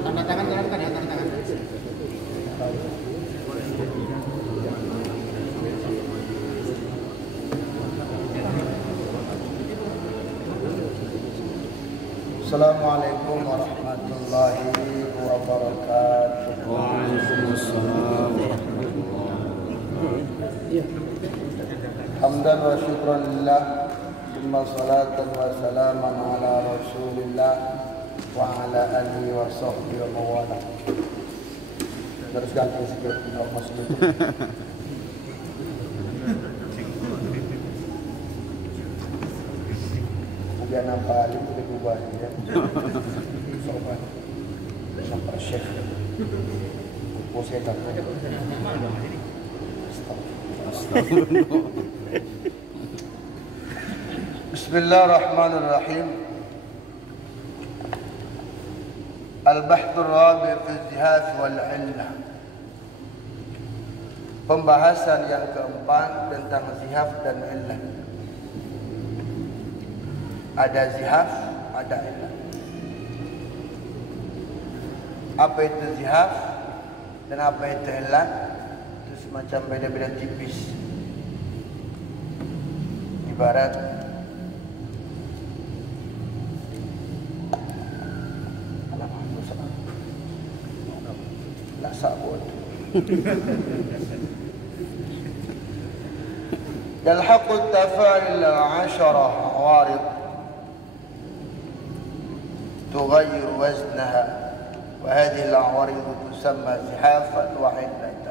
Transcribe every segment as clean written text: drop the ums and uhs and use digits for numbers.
Tanda tangan kan ya, tanda tangan. Assalamualaikum warahmatullahi wabarakatuh. Waalaikumsalam warahmatullahi wabarakatuh. Hamdan wa syukran lillah, thumma salatan wa salaman ala rasulillah wa ala alihi wa sahbihi wa mawala. Terus ganti sikit muslim. Dia nampak alim boleh berubah ya. Sobat. Nampak syekh. Saya tak tahu. Bismillahirrahmanirrahim. Al-Bahthur Rabi' fi Zihaf wal Illah. Pembahasan yang keempat tentang zihaf dan illah. Ada zihaf, ada illah. Apa itu zihaf dan apa itu illah? Itu semacam beda-beda tipis. Ibarat tak sabun. يلحق التفاعل 10 عوارض تغير وزنها وهذه العوارض تسمى زحافا وعلة.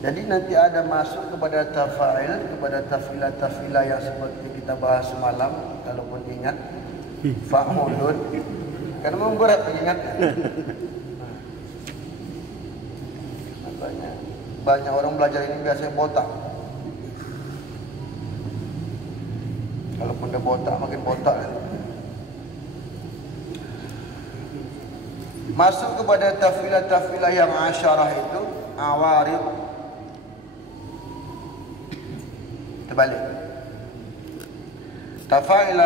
Jadi nanti ada masuk kepada tafa'il, kepada tafilah yang seperti kita bahas semalam, kalaupun ingat fa'ulun, karena memang berat mengingatnya. Banyak orang belajar ini biasanya botak. Kalaupun dia botak, makin botak kan. Masuk kepada tafilah yang asyarah itu awarid. Terbalik. Tafa'il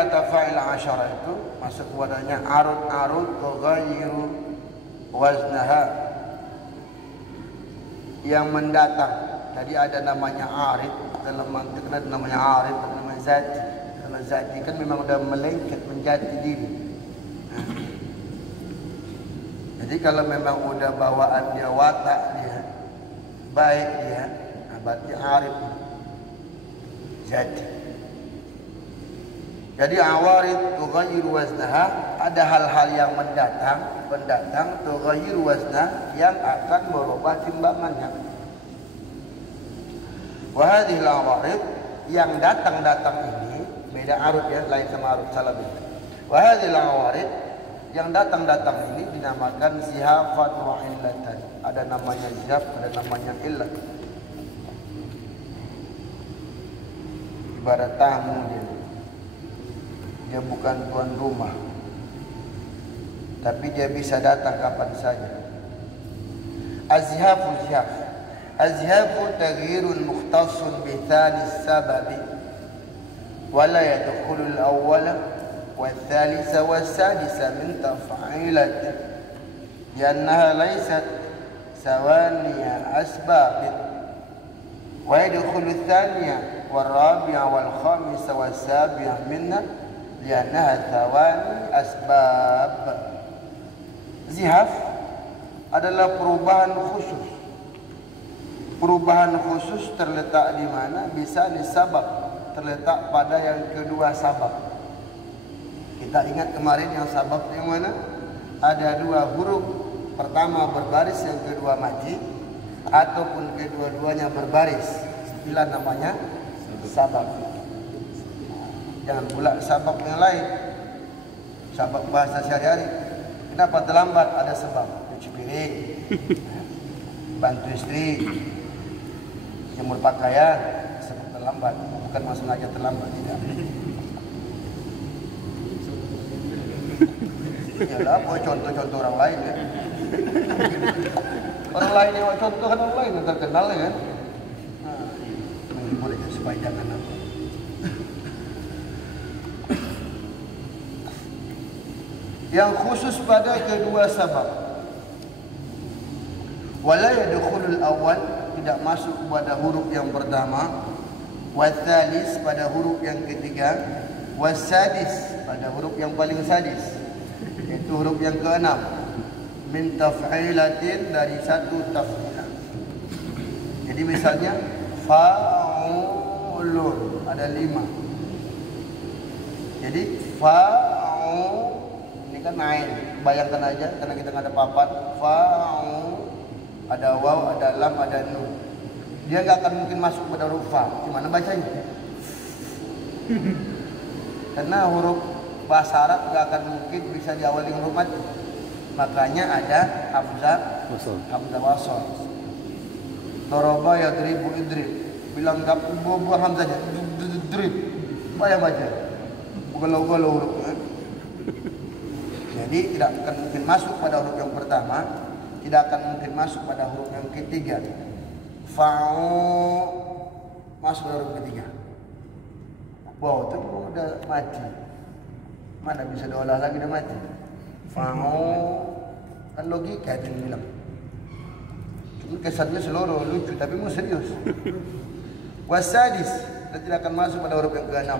asyarah itu masuk kepadanya arud tughayyiru waznaha, yang mendatang. Jadi ada namanya arid, dalam mantik ada namanya arid, ada namanya zati. Kalau zati kan memang sudah melengket menjadi diri. Jadi kalau memang udah bawaan dia, watak dia baik dia, berarti arid zati. Jadi awarid tughayyiru waznaha, ada hal-hal yang pendatang tughayyiru waznah, yang akan merubah timbangannya. Wa hadhihi al-awarid, yang datang ini beda arud ya, lain sama arud salah beda. Wa hadhihi al-awarid, yang datang ini dinamakan zihafan wa illatan. Ada namanya zihaf, ada namanya illat. Ibarat tamu dia bukan tuan rumah, tapi dia bisa datang kapan saja. Az-zihafu zihaf. Az-zihafu taghyirun mukhtassun bi thani sababi wa la yadkhulu al-awwala wal-thalitha was-sadisa min taf'ilati li'annaha laysat sawaniya asbab wa yadkhulu ath-thaniya wal-rabi'a wal-khamisa was-sabi'a minha li'annaha thawani asbab. Zihaf adalah perubahan khusus. Perubahan khusus terletak di mana? Bisa di sabab, terletak pada yang kedua sabab. Kita Kita ingat kemarin yang sabab yang mana? Ada dua huruf, pertama berbaris, yang kedua mati, ataupun kedua-duanya berbaris. Istilah namanya sabab. Jangan pula sabab yang lain. Sabab bahasa sehari-hari. Kenapa terlambat? Ada sebab. Cuci piring, bantu istri, jemur pakaian, sebab terlambat. Bukan maksudnya terlambat, tidak. Yalah, buat contoh-contoh orang lain ya. Orang lain yang contoh kan orang lain yang terkenal ya kan. Nah, boleh supaya jangan apa. Yang khusus pada kedua sabab. Wala yadkhulul awal, tidak masuk pada huruf yang pertama, wasalis pada huruf yang ketiga, wasadis pada huruf yang paling sadis, yaitu huruf yang keenam. Min taf'ilatin, dari satu taf'ilah. Jadi misalnya fa'ulun ada 5. Jadi fa'ul ini kan naik. Bayangkan aja karena kita nggak ada papan. Fa'ul ada waw, ada lam, ada nun. Dia nggak akan mungkin masuk pada huruf fa. Gimana bacanya? Karena huruf bahasa Arab nggak akan mungkin bisa diawali huruf mati. Makanya ada hamzah wasol. Doroba yadribu idrib. Bilang nggak buang hamzahnya. Drib. Bayang baca. Bukan hurufnya. Jadi tidak akan mungkin masuk pada huruf yang pertama, tidak akan mungkin masuk pada huruf yang ketiga. Fa'u masuk pada huruf ketiga. Wow, itu udah mati. Mana bisa diolah lagi udah mati. Fa'u kan logika itu bilang. Cuma kesannya seluruh lucu tapi mau serius. Wasadis tidak akan masuk pada huruf yang ke-6.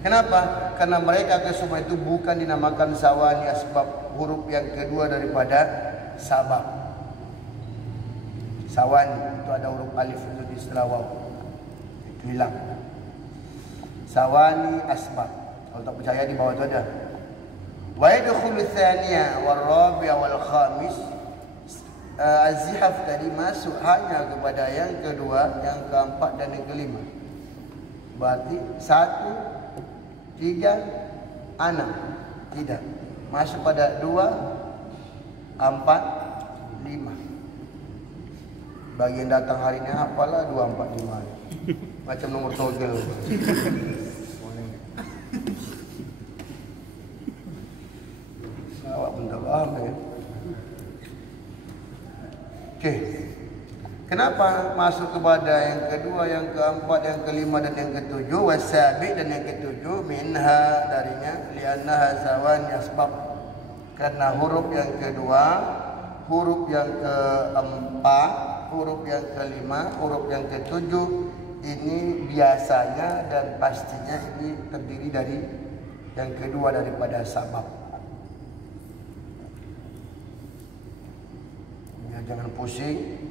Kenapa? Karena mereka semua itu bukan dinamakan sawani asbab, huruf yang kedua daripada sabab. Sawani itu ada huruf alif itu di setelah waw. Itu hilang. Sawani asbab. Kalau tak percaya di bawah itu ada. Wa yadkhulu tsaniya wal rabi'a wal khamis. Az-zihaf tadi masuk hanya kepada yang kedua, yang keempat dan yang kelima. Berarti 1, 3, 6 tidak masuk pada 2, 4, 5. Bagi yang datang hari ini apalah 2, 4, 5 macam nomor togel. Awak pun tak paham ya. Okey. Kenapa masuk kepada yang kedua, yang keempat, yang kelima dan yang ketujuh? Wasabi dan yang ketujuh minha darinya li'annaha sawani asbab. Karena huruf yang kedua, huruf yang keempat, huruf yang kelima, huruf yang ketujuh ini biasanya dan pastinya ini terdiri dari yang kedua daripada sabab. Ya, jangan pusing.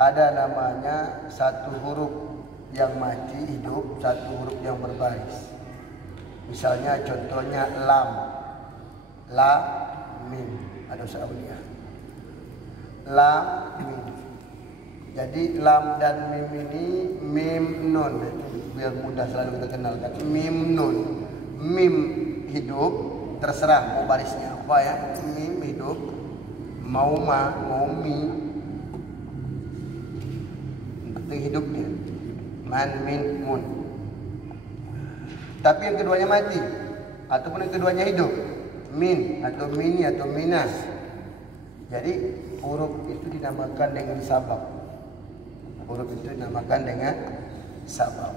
Ada namanya satu huruf yang mati hidup, satu huruf yang berbaris. Misalnya contohnya lam, la, mim. Ada usaha uliah. Lam, mim. Jadi lam dan mim ini mim nun. Biar mudah selalu kita kenalkan. Mim nun. Mim hidup, terserah mau barisnya apa ya. Mim hidup, mau ma, mau mi. Hidupnya man, min, mun. Tapi yang keduanya mati ataupun yang keduanya hidup, min atau mini atau minas. Jadi huruf itu dinamakan dengan sabab. Huruf itu dinamakan dengan sabab.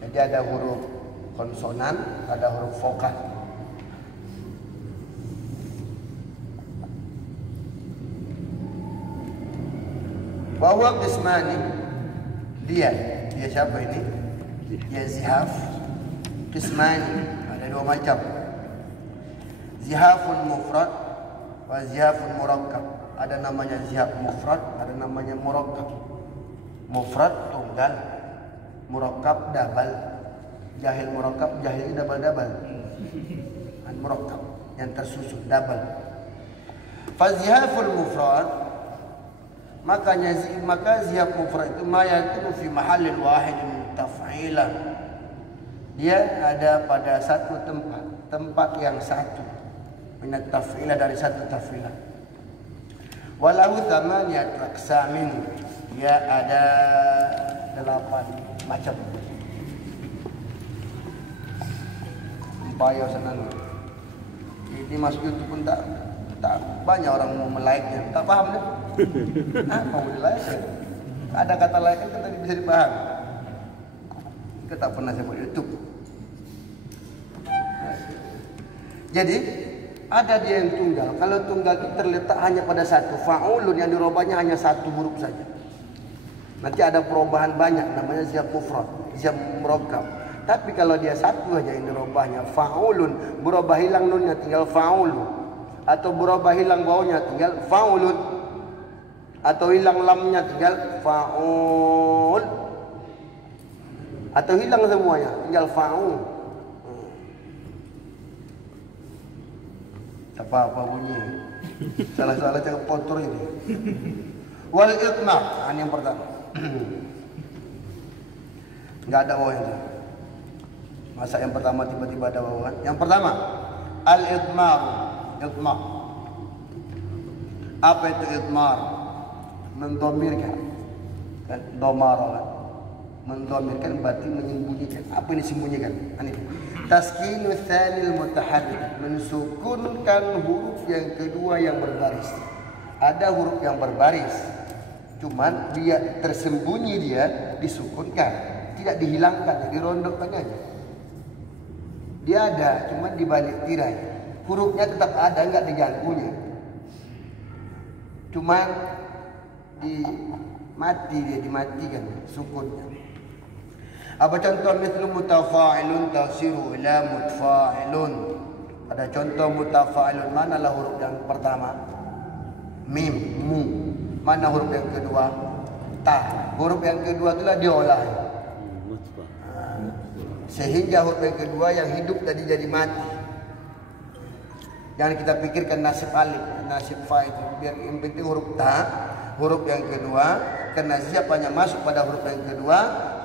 Jadi ada huruf konsonan, ada huruf vokal. Bahwa qismani, dia siapa ini? Dia zihaf. Qismani ada dua macam. Zihafun mufrad wa zihafun murakkab. Ada namanya zihaf mufrad, ada namanya murakkab. Mufrad tunggal, murakkab double. Jahil murakkab, jahil double-double. Murakkab yang tersusun double. Fazihaful mufrad, maka zihaf mufrad itu ma yakunu fi mahallin wahid taf'ilan. Dia ada pada satu tempat yang satu. Minat taf'ilah, dari satu taf'ilah. Walahu thamaniyat aqsamin, dia ada 8 macam. Bayar senang. Ini masuk YouTube pun tak banyak orang mau like-nya. Tak paham deh. Apa mau di-like? Ada kata like kan tadi bisa dipaham. Kita tak pernah sebut YouTube. Jadi ada dia yang tunggal. Kalau tunggal itu terletak hanya pada satu, fa'ulun yang dirubahnya hanya satu huruf saja. Nanti ada perubahan banyak, namanya zihaf mufrad, zihaf murakkab. Tapi kalau dia satu aja yang dirubahnya, fa'ulun, berubah hilang nunnya tinggal fa'ulu, atau berubah hilang wawunya tinggal fa'ulun, atau hilang lamnya tinggal fa'ul, atau hilang semuanya tinggal fa'ul. Apa bunyi? Salah-salah cakap kotor ini. Wal itmar, yang pertama. Enggak ada waw itu. Masa yang pertama tiba-tiba ada waw kan? Yang pertama, al-idmar. Idmar. Apa itu idmar? Mendomirkan. Kan domar kan? Mendomirkan berarti menyembunyikan. Apa yang disembunyikan? Ini. Taskinu tsanil mutaharrik, mensukunkan huruf yang kedua yang berbaris. Ada huruf yang berbaris, cuman dia tersembunyi, dia disukunkan, tidak dihilangkan, dirondokkan aja. Dia ada, cuman di balik tirai. Hurufnya tetap ada, enggak diganggunya. Cuman dimatikan sukunnya. Apa contoh mislu mutafa'ilun tasiru ila mutfa'ilun. Ada contoh mutafa'ilun, manalah huruf yang pertama? Mim, mu. Mana huruf yang kedua? Ta. Huruf yang kedua itulah diolah. Sehingga huruf yang kedua yang hidup tadi jadi mati. Jangan kita pikirkan nasib alif, nasib fa itu. Biar yang penting huruf ta, huruf yang kedua, karena siapanya masuk pada huruf yang kedua,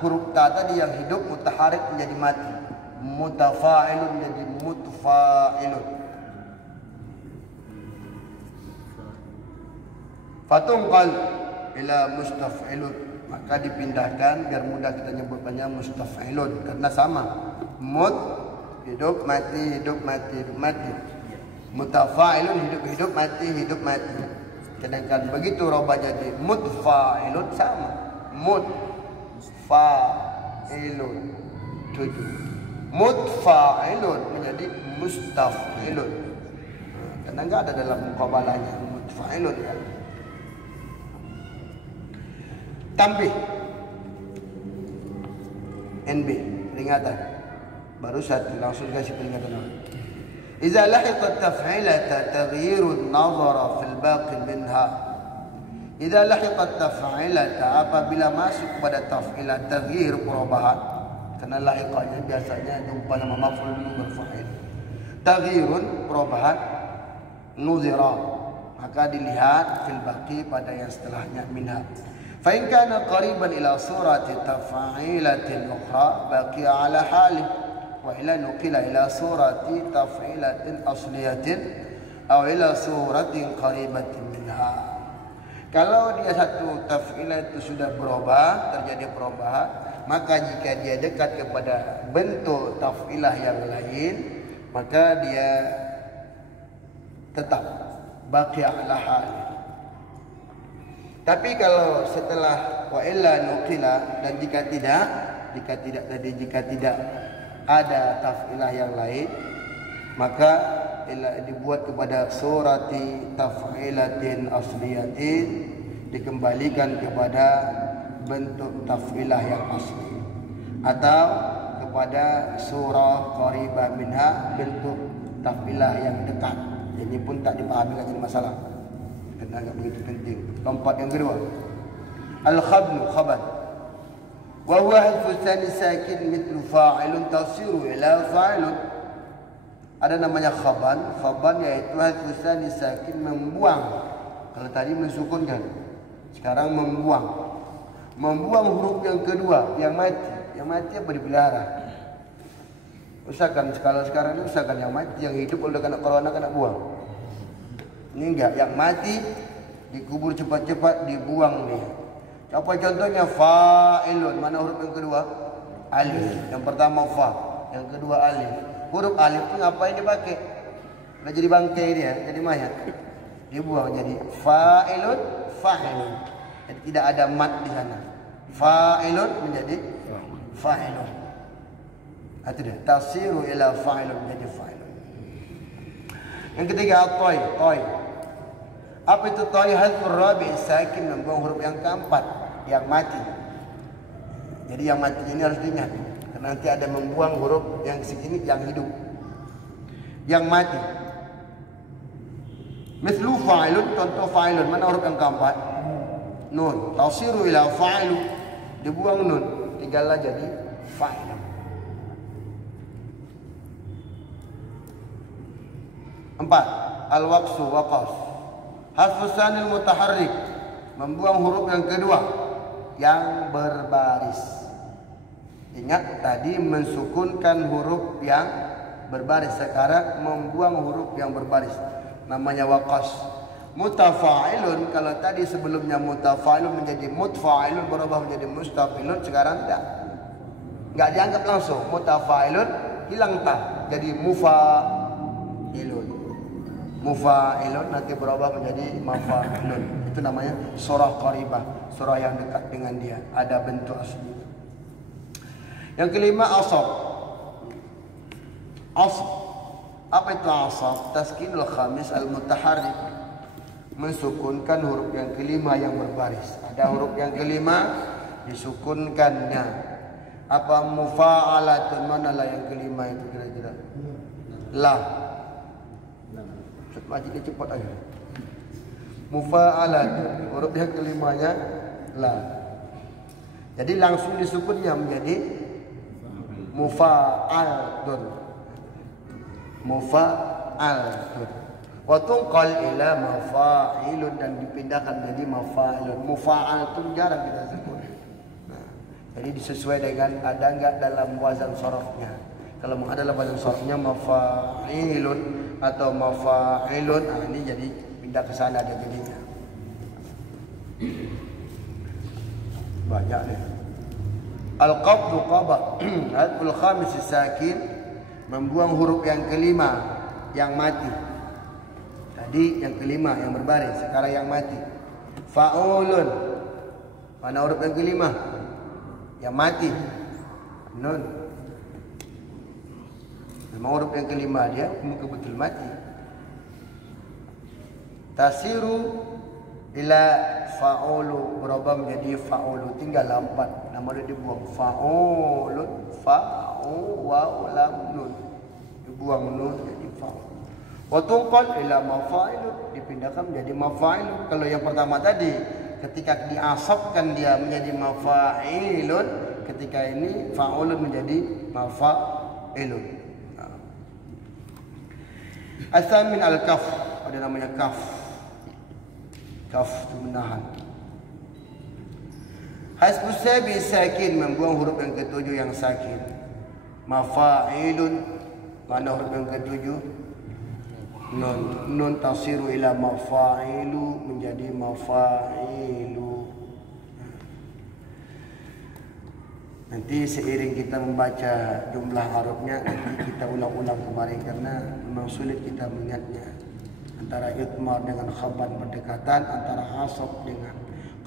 huruf ta tadi yang hidup mutaharrik menjadi mati. Mutafa'ilun menjadi mutfa'ilun. Fatungqal ila mustaf'ilun, maka dipindahkan biar mudah kita nyebutnya mustaf'ilun karena sama. Mut hidup mati, hidup mati, hidup mati. Mutafa'ilun hidup mati, hidup mati. Sedangkan begitu robah jadi mutfa'ilun sama. Mutfa'ilun 7. Mutfa'ilun menjadi mustaf'ilun. Karena enggak ada dalam muqabalahnya mutfa'ilun kan. Tambih NB, peringatan. Baru satu, langsung kasih peringatan. Idza lahiqat taf'ilata taghyirun nazara fil baqi minha. Idza lahiqat taf'ilata, apabila masuk pada taf'ilah taghyir, perubahan. Karena lahiqanya biasanya jumpa nama maf'ul berfa'il. Taghyirun, perubahan. Nuzira, maka dilihat fil baqi pada yang setelahnya minha. Fa in kana qariban ila surati taf'ilatin ukhra baqiya ala halih. Wa ila nuqila ila surati taf'ilatin asliyatin atau ila suratin qaribatin minha. Kalau dia satu taf'ilah itu sudah berubah, terjadi perubahan, maka jika dia dekat kepada bentuk taf'ilah yang lain, maka dia tetap baqi ala hal. Tapi kalau setelah wa illa nuqila, dan jika tidak ada taf'ilah yang lain, maka dibuat kepada surati taf'ilatin asliyatin, dikembalikan kepada bentuk taf'ilah yang asli, atau kepada surah qaribah minha, bentuk taf'ilah yang dekat. Ini pun tak dipahami, tak jadi masalah karena enggak begitu penting. Keempat yang kedua, al-khabnu khabar. Wa huwa hadfu tsani sakin mithlu fa'ilun tasiru ila fa'ilun. Ada namanya khaban. Khaban yaitu hadfu tsani sakin, membuang. Kalau tadi mensukunkan, sekarang membuang. Membuang huruf yang kedua, yang mati. Yang mati apa dipelihara? Usahakan sekarang ini usahakan yang mati, yang hidup udah kena corona kena buang. Ini enggak, yang mati dikubur cepat-cepat, dibuang nih. Apa contohnya? Fa'ilun. Mana huruf yang kedua? Alif. Yang pertama fa, yang kedua alif. Huruf alif itu ngapain dipakai? Udah jadi bangkai dia, jadi mayat. Dibuang jadi fa'ilun, fa'ilun. Jadi tidak ada mat di sana. Fa'ilun menjadi fa'ilun. Itu dia. Tasiru ila fa'ilun menjadi fa'ilun. Yang ketiga toy, toy. Apa itu toy? Hadfur rabi' sakin, membuang huruf yang keempat, yang mati. Jadi yang mati ini harus diingat, karena nanti ada membuang huruf yang segini yang hidup, yang mati. Mithlu fa'ilun, contoh fa'ilun. Mana huruf yang keempat? Nun. Tasiru ila fa'ilu, dibuang nun, tinggallah jadi fa'ilun. Empat, al-waqsu, waqas. Harfus tsanil mutaharrik, membuang huruf yang kedua yang berbaris. Ingat tadi mensukunkan huruf yang berbaris, sekarang membuang huruf yang berbaris, namanya waqas. Mutafa'ilun, kalau tadi sebelumnya mutafa'ilun menjadi mutfa'ilun, berubah menjadi mustafilun, sekarang enggak dianggap langsung. Mutafa'ilun hilang ta, jadi mufa'ilun. Mufa'ilun nanti berubah menjadi mafa'ilun. Itu namanya surah qaribah, surah yang dekat dengan dia, ada bentuk asli. Yang kelima asab. Asab. Apa itu asab? Taskinul khamis al-mutaharrik, mensukunkan huruf yang kelima yang berbaris. Ada huruf yang kelima disukunkannya. Apa? Mufa'alatun. Manalah yang kelima itu kira-kira? La. Majid dia cepat aja. Mufa'alatun, huruf yang kelimanya la. Jadi langsung disukunnya menjadi mufa'alatun. Mufa'alatun. Wa tunqal ila mafa'ilun, dan dipindahkan menjadi mafa'ilun. Mufa'alatun jarang kita sebut. Nah, jadi disesuai dengan ada enggak dalam wazan sharafnya. Kalau ada dalam wazan sharafnya mafa'ilun atau mafa'ilun, ini jadi pindah ke sana dia jadinya. Banyak nih. Al-qabdu qaba. Hadful khamis sakin, membuang huruf yang kelima yang mati. Tadi yang kelima yang berbaris, sekarang yang mati. Fa'ulun. Mana huruf yang kelima? Yang mati. Nun. Memang huruf yang kelima dia betul mati. Tasiru ila fa'ulu, berubah menjadi fa'ulu, tinggal 4. Nama dia dibuang. Fa'ulun, fa'u wa lam nun, dibuang nun jadi fa'ul. Wa tunqal ila mafa'ilun, dipindahkan menjadi mafa'ilun. Kalau yang pertama tadi ketika diasabkan dia menjadi mafa'ilun, ketika ini fa'ulun menjadi mafa'ilun. Asamin al-kaf, ada namanya kaf. Kaf itu menahan. Hasbus sabi sakin, membuang huruf yang ketujuh yang sakin. Mafa'ilun, mana huruf yang ketujuh? Nun. Nun tasiru ila mafa'ilu, menjadi mafa'ilu. Nanti seiring kita membaca jumlah hurufnya, nanti kita ulang-ulang kemarin karena memang sulit kita mengingatnya. Antara idmar dengan khabar berdekatan, antara asab dengan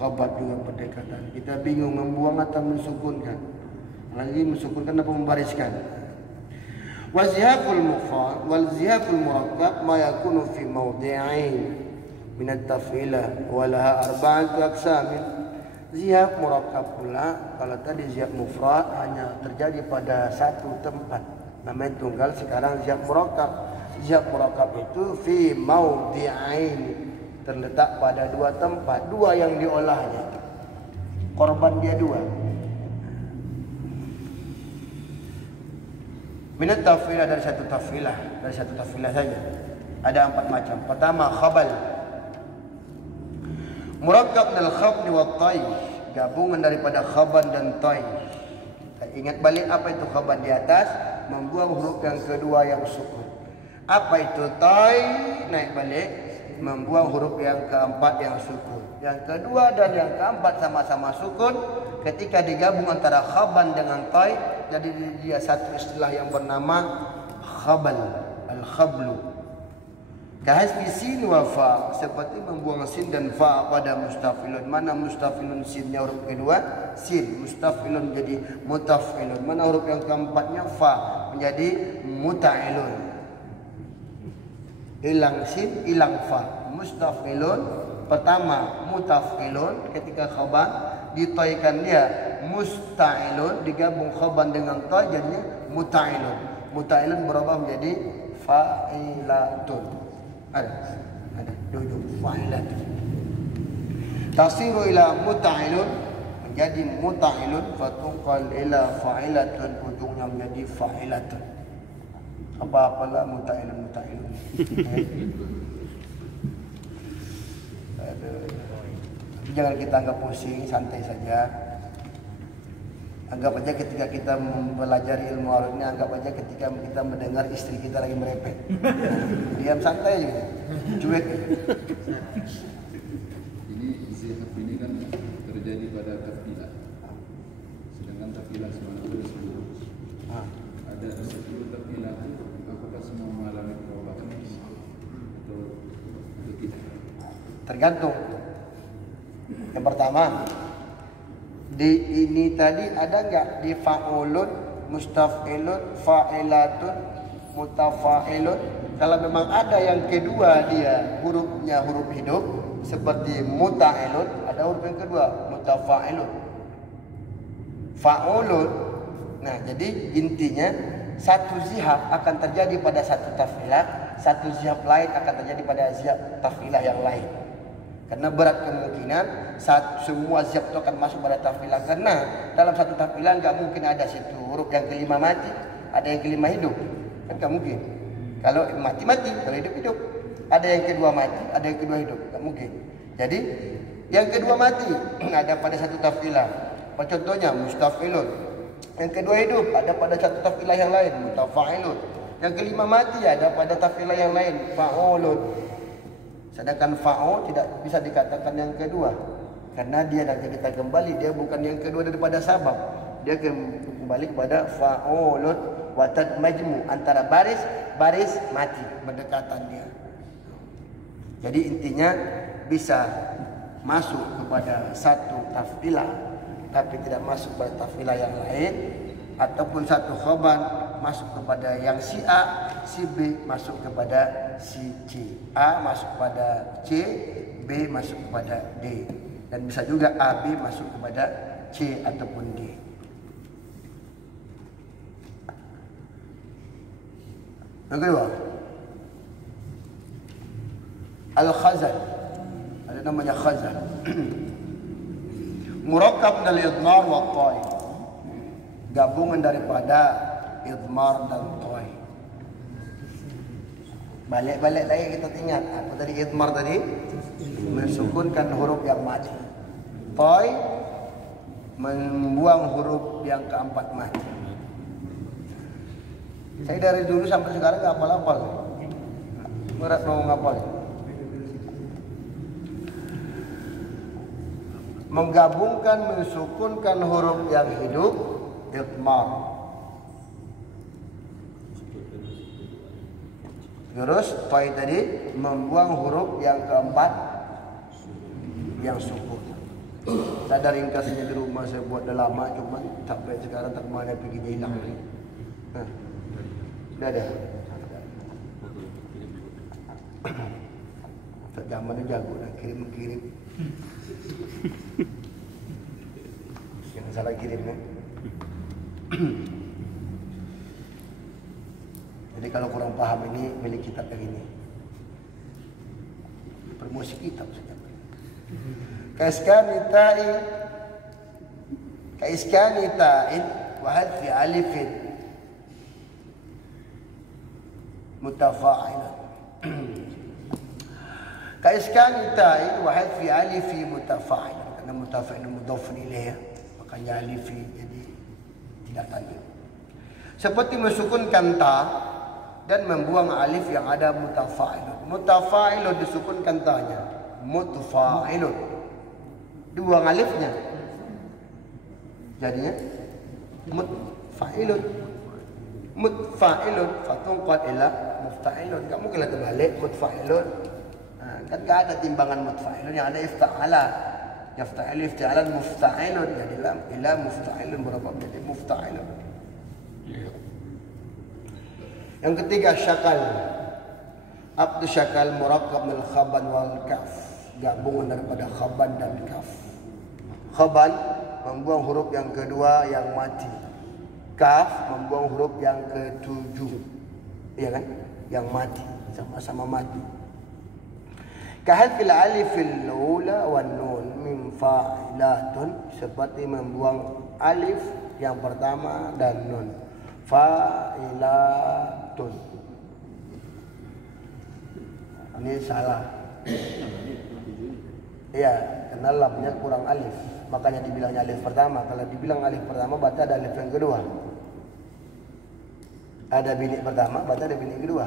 khabar juga berdekatan. Kita bingung membuang atau mensukunkan. Lagi mensukunkan apa membariskan. Wazihaful mufa'al wal zihaful murakkab ma yakunu fi mawdi'ain min at-taf'ila wa laha arba'atu aqsamin. Zihaf murakkab pula, kalau tadi zihaf mufrad hanya terjadi pada satu tempat, namanya tunggal. Sekarang zihaf murakkab. Zihaf murakkab itu fi mawdi'ain, terletak pada dua tempat, dua yang diolahnya. Korban dia dua. Minat taf'ilah dari satu taf'ilah saja. Ada 4 macam. Pertama, khabal. Murakkab minal khabni wat tay, gabungan daripada khaban dan tay. Ingat balik apa itu khaban di atas, membuang huruf yang kedua yang sukun. Apa itu tay? Naik balik, membuang huruf yang keempat yang sukun. Yang kedua dan yang keempat sama-sama sukun. Ketika digabung antara khaban dengan tay, jadi dia satu istilah yang bernama khabal, al-khablu. Kahasbi sin wa fa, seperti membuang sin dan fa pada mustafilun. Mana mustafilun sinnya huruf kedua? Sin. Mustafilun jadi mutafilun. Mana huruf yang keempatnya? Fa menjadi muta'ilun. Hilang sin, hilang fa. Mustafilun pertama mutafilun, ketika khaban ditoikan dia musta'ilun, digabung khaban dengan ta jadinya muta'ilun. Muta'ilun berubah menjadi fa'ilatun. Ada duduk fa'ilatun. Tasiru ila muta'ilun, menjadi muta'ilun, fatunqal ila fa'ilatun, ujungnya menjadi fa'ilatun. Apa-apalah muta'ilun. Jangan kita anggap pusing, santai saja. Anggap aja ketika kita mempelajari ilmu arut ini, anggap aja ketika kita mendengar istri kita lagi merepet. Diam santai aja, cuek. Ini zihab ini kan terjadi pada tafilah. Sedangkan tafilah semuanya ada 10. Ada 10 tafilah. Apakah semua mengalami perubahan atau tidak? Tergantung. Yang pertama, di ini tadi ada enggak di fa'ulun, mustaf'ilun, fa'ilatun, mutafa'ilun? Kalau memang ada yang kedua dia hurufnya huruf hidup seperti muta'ilun, ada huruf yang kedua mutafa'ilun. Fa'ulun. Nah, jadi intinya satu zihab akan terjadi pada satu tafilah, satu zihab lain akan terjadi pada zihab tafilah yang lain. Karena berat kemungkinan semua zihab itu akan masuk pada tafilah. Karena dalam satu tafilah nggak mungkin ada situ huruf yang kelima mati, ada yang kelima hidup. Kan nggak mungkin. Kalau mati, kalau hidup. Ada yang kedua mati, ada yang kedua hidup. Nggak mungkin. Jadi yang kedua mati ada pada satu tafilah. Contohnya mustafilun. Yang kedua hidup ada pada satu tafilah yang lain, mutafa'ilun. Yang kelima mati ada pada tafilah yang lain, fa'ulun. Sedangkan fa'ul tidak bisa dikatakan yang kedua, karena dia nanti kita kembali, dia bukan yang kedua daripada sabab. Dia kembali kepada fa'ulun wa tadmajmu, antara baris mati, berdekatan dia. Jadi intinya bisa masuk kepada satu tafilah tapi tidak masuk pada tafilah yang lain, ataupun satu khabar masuk kepada yang si A, si B masuk kepada si C, A masuk kepada C, B masuk kepada D, dan bisa juga A, B masuk kepada C ataupun D. Yang kedua, al-khazal, ada namanya khazal. Murakkab dari idmar wa tay, gabungan daripada idmar dan tay. Balik-balik lagi kita ingat apa tadi idmar tadi? Mensukunkan huruf yang mati. Tay membuang huruf yang keempat mati. Saya dari dulu sampai sekarang nggak hafal-hafal. Berat mau ngapal. Menggabungkan, mensukunkan huruf yang hidup, idmar. Terus tay tadi membuang huruf yang keempat yang sukun. Saya ada ringkasnya di rumah, saya buat dah lama, cuma sampai sekarang tak mana pergi dia hilang lagi. Dah ada. Tak zaman tu jago dah kirim. Jangan salah kirim ya. Jadi kalau kurang paham ini, beli kitab yang ini. Promosi kitab saja. Kaiskani ta'in wa hadfi alifin. mutafa'ilun. Kaiskan ta'i wa hadfi alifi mutafa'ilun. Karena mutafa'ilun mudhafun ilaih, makanya alifi jadi tidak tanda. Seperti mensukunkan ta dan membuang alif yang ada mutafa'ilun. Mutafa'ilun disukunkan ta'nya, mutfa'ilun. Dua alifnya. Jadinya mutfa'ilun. Mutfa'ilun fatunqal ila mufta'ilun. Kamu kira terbalik mutfa'ilun. Kan enggak ada timbangan mutfa'ilun, yang ada ifta'ala. Yafta'il ifta'alan mufta'ilun. Jadi ila mufta'ilun berapa jadi mufta'ilun. Yang ketiga syakal. Abdu syakal murakkab min khaban wal kaf. Gabungan daripada khaban dan kaf. Khaban membuang huruf yang kedua yang mati. Kaf membuang huruf yang ketujuh. Iya kan? Yang mati, sama-sama mati. Kahadfil alifil ula wan nun min fa'ilatun, seperti membuang alif yang pertama dan nun. Fa'ilatun. Ini salah. Iya, karena lamnya kurang alif. Makanya dibilangnya alif pertama. Kalau dibilang alif pertama, berarti ada alif yang kedua. Ada binik pertama, berarti ada binik kedua.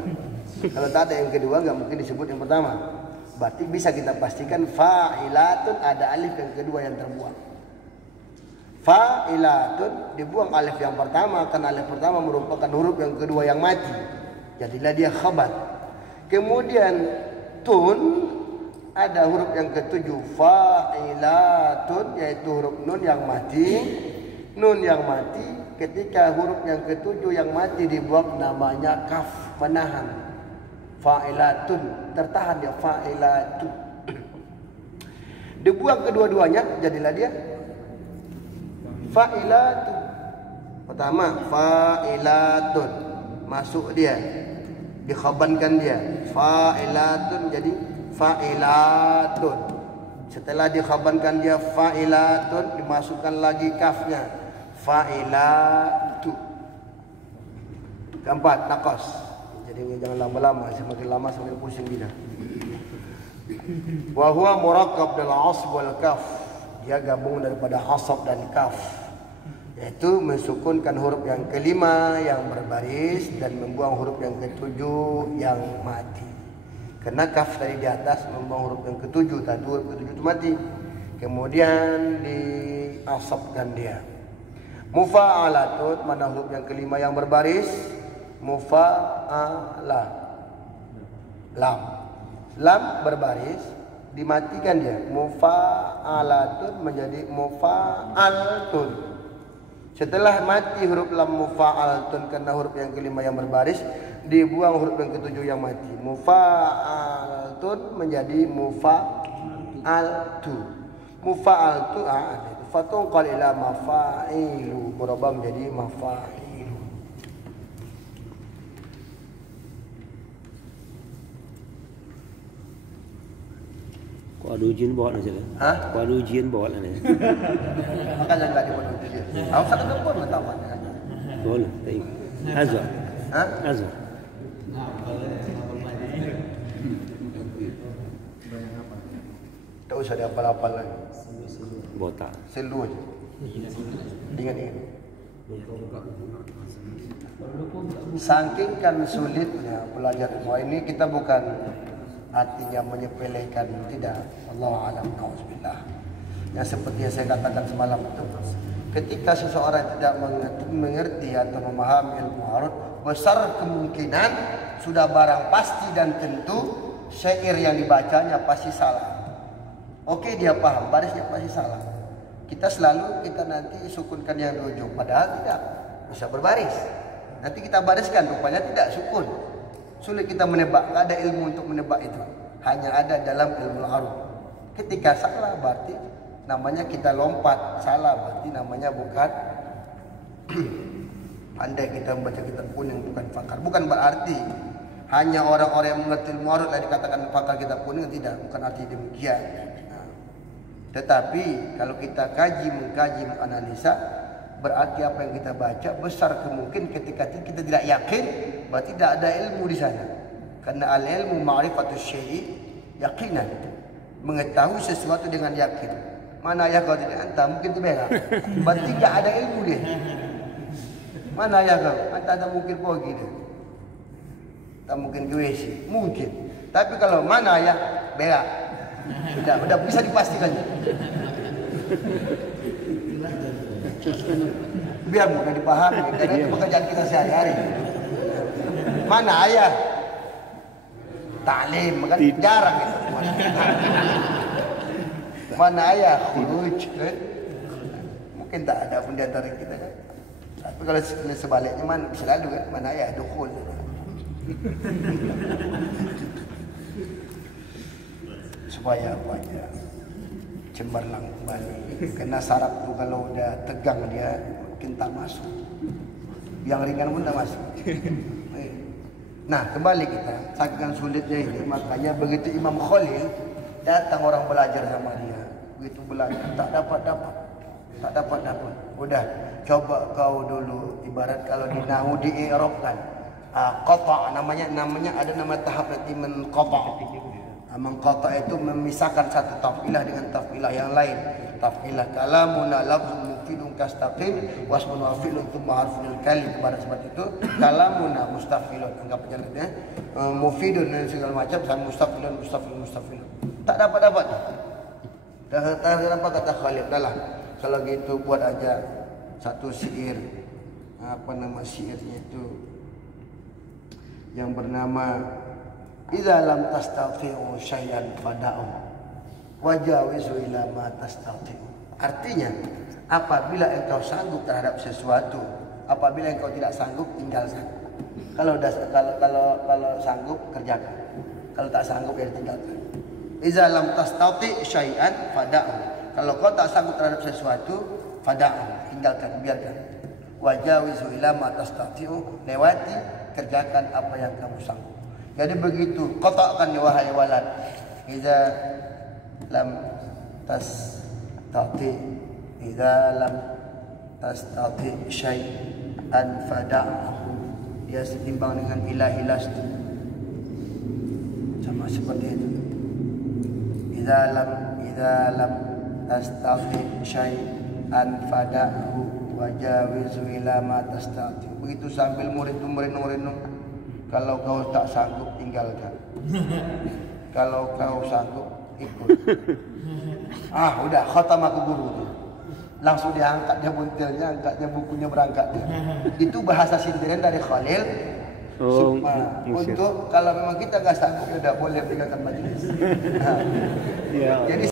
Kalau tak ada yang kedua, nggak mungkin disebut yang pertama. Berarti bisa kita pastikan fa'ilatun ada alif yang kedua yang terbuang. Fa'ilatun dibuang alif yang pertama, karena alif pertama merupakan huruf yang kedua yang mati. Jadilah dia khabar. Kemudian tun ada huruf yang ketujuh, fa'ilatun, yaitu huruf nun yang mati. Nun yang mati, ketika huruf yang ketujuh yang mati dibuang, namanya kaf, menahan. Fa'ilatun, tertahan dia, fa'ilatun. Dibuang kedua-duanya, jadilah dia fa'ilatun. Pertama, fa'ilatun, masuk dia, dikhabankan dia, fa'ilatun jadi fa'ilatun. Setelah dikhabankan dia fa'ilatun, dimasukkan lagi kafnya, fa'ilatu. Keempat, naqas. Jadi jangan lama-lama, semakin lama semakin pusing dia. Wa huwa murakkab dal asb wal kaf. Dia gabung daripada asab dan kaf. Yaitu mensukunkan huruf yang kelima yang berbaris dan membuang huruf yang ketujuh yang mati. Karena kaf tadi di atas membuang huruf yang ketujuh, tadi huruf ketujuh itu mati. Kemudian diasabkan dia. Mufa'alatun, mana huruf yang kelima yang berbaris? Mufa'ala. Lam. Lam berbaris, dimatikan dia. Mufa'alatun menjadi mufa'altun. Setelah mati huruf lam mufa'altun karena huruf yang kelima yang berbaris, dibuang huruf yang ketujuh yang mati. Mufa'altun menjadi mufa'altu. Mufa'altu fatunqal ila mafa'ilu, berubah menjadi mafa'ilu. Kau ada ujian bawa nak jalan? Hah? Kau ada ujian bawa lah ni? Makanya enggak dibuat ujian. Aku satu tempur tamat. Boleh, tak ikut. Azhar. Hah? Azhar. Tak usah dihafal-hafal lagi. Botak. Selu aja. Ingat-ingat. Saking kan sulitnya belajar ilmu ini, kita bukan artinya menyepelekan, tidak. Allahu a'lam, nauzubillah. Yang seperti yang saya katakan semalam itu, ketika seseorang tidak mengerti atau memahami ilmu arut, besar kemungkinan sudah barang pasti dan tentu syair yang dibacanya pasti salah. Oke, dia paham, barisnya pasti salah. Kita nanti sukunkan yang di ujung, padahal tidak bisa berbaris. Nanti kita bariskan, rupanya tidak sukun. Sulit kita menebak, tak ada ilmu untuk menebak itu. Hanya ada dalam ilmu arut. Ketika salah berarti namanya kita lompat, salah berarti namanya bukan pandai kita membaca kitab kuning, bukan fakar. Bukan berarti hanya orang-orang yang mengerti ilmu arut lah dikatakan fakar kitab kuning, tidak, bukan arti demikian. Tetapi kalau kita mengkaji, menganalisa, berarti apa yang kita baca besar kemungkinan ketika kita tidak yakin, berarti tidak ada ilmu di sana. Karena al-ilmu ma'rifatus syai'i yaqinan. Mengetahui sesuatu dengan yakin. Mana ya kau tidak anta mungkin tu berak. Berarti tidak ada ilmu dia. Mana ya kau? Anta tak mungkin pergi dia. Tak mungkin ke WC. Mungkin. Tapi kalau mana ya berak. Sudah bisa dipastikan. Biar mudah dipahami. Karena itu pekerjaan kita sehari-hari. Mana ayah? Taklim kan jarang itu. Mana ayah khuruj kan? Mungkin tak ada pun di antara kita kan. Tapi kalau sebaliknya mana selalu kan mana ayah dukhul. Supaya apa ya? Cemerlang kembali. Karena saraf tu kalau udah tegang dia mungkin tak masuk. Yang ringan pun tak masuk. Nah, kembali kita, saking sulitnya ini, makanya begitu Imam Khalil datang orang belajar sama dia, begitu belajar tak dapat. Udah, coba kau dulu ibarat kalau di nahwu di-i'rabkan. Qata namanya ada nama tahap nanti menqata. Menqata itu memisahkan satu tafilah dengan tafilah yang lain. Tafilah kalamuna lafzun mufidun kastaqim wasmun wa fi'lun thumma harful kalim, pada seperti itu. Kalamuna mustafilun, anggap aja mufidun dan segala macam, sama mustafilun. Tak dapat. Dah apa kata Khalid? Dahlah. Kalau gitu buat aja satu syair. Apa nama syairnya itu? Yang bernama Idza lam tastati'u syai'an fada'u wajawizu ila ma tastati'u. Artinya, apabila engkau sanggup terhadap sesuatu, apabila engkau tidak sanggup tinggalkan. Kalau sanggup kerjakan. Kalau tak sanggup ya tinggalkan. Idza lam tastati' syai'an fada'u. Kalau kau tak sanggup terhadap sesuatu, fada'u, tinggalkan, biarkan. Wajawizu ila ma tastati'u, lewati, kerjakan apa yang kamu sanggup. Jadi begitu, kotakkan wahai walad. Idza lam tastati syai'an fada'hu. Dia setimbang dengan ilah sama seperti itu. Idza lam tastati syai'an fada'hu wajawizu ila ma tastati. Begitu sambil murid merenung. Kalau kau tak sanggup tinggalkan. Kalau kau sanggup ikut. Udah khatam aku guru. Langsung diangkat dia buntilnya, angkatnya bukunya berangkat dia. Itu bahasa sindiran dari Khalil. Untuk kalau memang kita enggak sanggup ya udah boleh tinggalkan majelis. Jadi